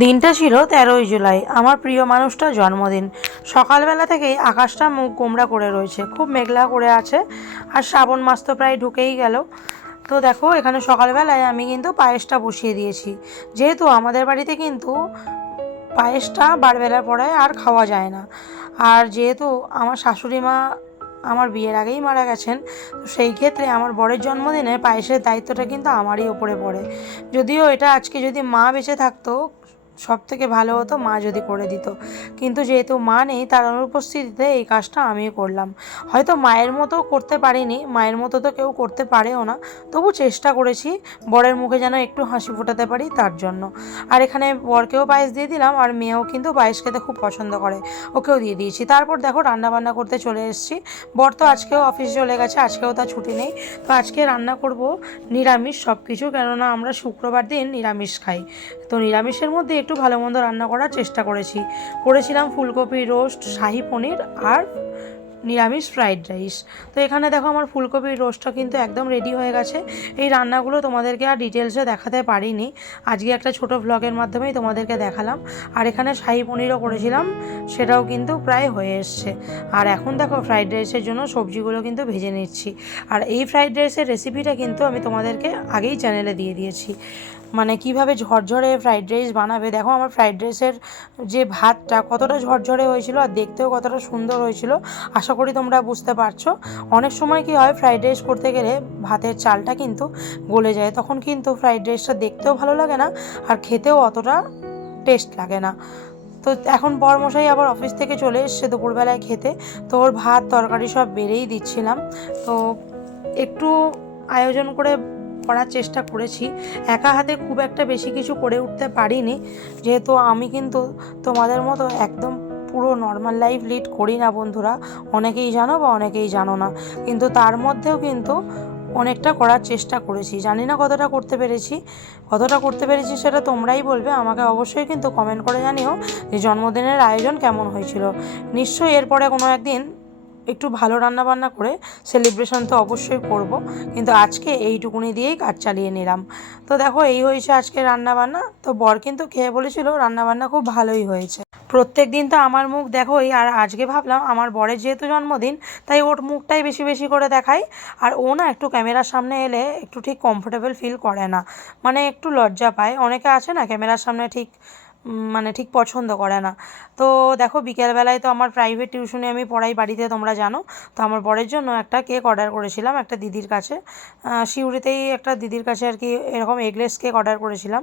দিনটা ছিল তেরোই জুলাই। আমার প্রিয় মানুষটার জন্মদিন। সকালবেলা থেকেই আকাশটা মুখ গোমড়া করে রয়েছে। খুব মেঘলা করে আছে আর শ্রাবণ মাস তো প্রায় ঢুকেই গেল। তো দেখো, এখানে সকালবেলায় আমি কিন্তু পায়েসটা বসিয়ে দিয়েছি। যেহেতু আমাদের বাড়িতে কিন্তু পায়েসটা বারবেলার পরে আর খাওয়া যায় না। আর যেহেতু আমার শাশুড়ি মা আমার বিয়ের আগেই মারা গেছেন, তো সেই ক্ষেত্রে আমার বরের জন্মদিনে পায়েসের দায়িত্বটা কিন্তু আমারই ওপরে পড়ে। যদিও এটা আজকে যদি মা বেঁচে থাকতো সব থেকে ভালো হতো মা যদি করে দিত। কিন্তু যেহেতু মা নেই, তার অনুপস্থিতিতে এই কাজটা আমিই করলাম। হয়তো মায়ের মতো করতে পারিনি, মায়ের মতো তো কেউ করতে পারেও না। তবু চেষ্টা করেছি, বরের মুখে যেন একটু হাসি ফোটাতে পারি তার জন্য। আর এখানে বরকেও পায়েস দিয়ে দিলাম, আর মেয়েও কিন্তু পায়েস খেতে খুব পছন্দ করে। ওকেও দিয়ে দিয়েছি। তারপর দেখো রান্না বান্না করতে চলে এসেছি। বর তো আজকেও অফিস চলে গেছে, আজকেও তার ছুটি নেই। তো আজকে রান্না করব নিরামিষ সব কিছু কেননা আমরা শুক্রবার দিন নিরামিষ খাই। তো নিরামিষের মধ্যে একটু ভালো মন্দ রান্না করার চেষ্টা করেছি। করেছিলাম ফুলকপি রোস্ট শাহি পনির আর নিরামিষ ফ্রাইড রাইস তো এখানে দেখো আমার ফুলকপির রোস্টটা কিন্তু একদম রেডি হয়ে গেছে। এই রান্নাগুলো তোমাদেরকে আর ডিটেলসে দেখাতে পারিনি। আজকে একটা ছোট ভ্লগের মাধ্যমেই তোমাদেরকে দেখালাম। আর এখানে শাহি পনিরও করেছিলাম, সেটাও কিন্তু প্রায় হয়ে এসছে। আর এখন দেখো ফ্রাইড রাইসের জন্য সবজিগুলো কিন্তু ভেজে নিচ্ছি। আর এই ফ্রাইড রাইসের রেসিপিটা কিন্তু আমি তোমাদেরকে আগেই চ্যানেলে দিয়ে দিয়েছি। মানে কীভাবে ঝরঝরে ফ্রাইড রাইস বানাবে? দেখো আমার ফ্রাইড রাইসের যে ভাতটা কতটা ঝরঝরে হয়েছিল আর দেখতেও কতটা সুন্দর হয়েছিল। আশা করি তোমরা বুঝতে পারছ। অনেক সময় কি হয় ফ্রাইড রাইস করতে গেলে ভাতের চালটা কিন্তু গলে যায়। তখন কিন্তু ফ্রাইড রাইসটা দেখতেও ভালো লাগে না আর খেতেও অতটা টেস্ট লাগে না। তো এখন বরমশাই আবার অফিস থেকে চলে এসছে দুপুরবেলায় খেতে। তো ওর ভাত, তরকারি সব বেড়েই দিচ্ছিলাম। তো একটু আয়োজন করে করার চেষ্টা করেছি। একা হাতে খুব একটা বেশি কিছু করে উঠতে পারিনি। যেহেতু আমি কিন্তু তোমাদের মতো একদম পুরো নর্মাল লাইফ লিড করি না বন্ধুরা। অনেকেই জানো বা অনেকেই জানো না। কিন্তু তার মধ্যেও কিন্তু অনেকটা করার চেষ্টা করেছি। জানি না কতটা করতে পেরেছি। কতটা করতে পেরেছি সেটা তোমরাই বলবে। আমাকে অবশ্যই কিন্তু কমেন্ট করে জানিও যে জন্মদিনের আয়োজন কেমন হয়েছিল। নিশ্চয়ই এরপরে কোনো একদিন একটু ভালো রান্না বান্না করে সেলিব্রেশন তো অবশ্যই করব। কিন্তু আজকে এইটুকুনি দিয়েই কাজ চালিয়ে নিলাম। তো দেখো, এই হয়েছে আজকে রান্না বান্না তো বর কিন্তু খেয়ে বলেছিল রান্না বান্না খুব ভালোই হয়েছে। প্রত্যেক দিন তো আমার মুখ দেখোই, আর আজকে ভাবলাম আমার বরের যেহেতু জন্মদিন, তাই ওর মুখটাই বেশি বেশি করে দেখাই। আর ও না একটু ক্যামেরার সামনে এলে একটু ঠিক কমফোর্টেবল ফিল করে না। মানে একটু লজ্জা পায়। অনেকে আছে না ক্যামেরার সামনে ঠিক মানে ঠিক পছন্দ করে না। তো দেখো, বিকেলবেলায় তো আমার প্রাইভেট টিউশনে আমি পড়াই, বাড়িতে তোমরা জানো। তো আমার বরের জন্য একটা কেক অর্ডার করেছিলাম, একটা দিদির কাছে। সিউড়িতেই একটা দিদির কাছে আর কি এরকম এগলেস কেক অর্ডার করেছিলাম।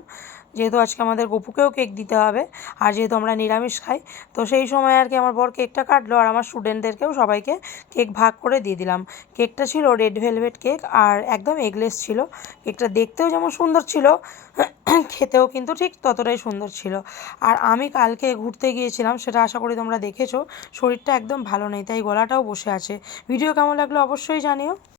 যেহেতু আজকে আমাদের গপুকেও কেক দিতে হবে, আর যেহেতু আমরা নিরামিষ খাই, তো সেই সময় আর কি আমার বর কেকটা কাটলো, আর আমার স্টুডেন্টদেরকেও সবাইকে কেক ভাগ করে দিয়ে দিলাম। কেকটা ছিল রেড ভেলভেট কেক আর একদম এগলেস ছিল। কেকটা দেখতেও যেমন সুন্দর ছিল খেতেও কিন্তু ঠিক ততটাই সুন্দর ছিল। আর আমি কালকে ঘুরতে গিয়েছিলাম, সেটা আশা করি তোমরা দেখেছ, শরীরটা একদম ভালো নেই, তাই গলাটাও বসে আছে। ভিডিও কেমন লাগল অবশ্যই জানিও।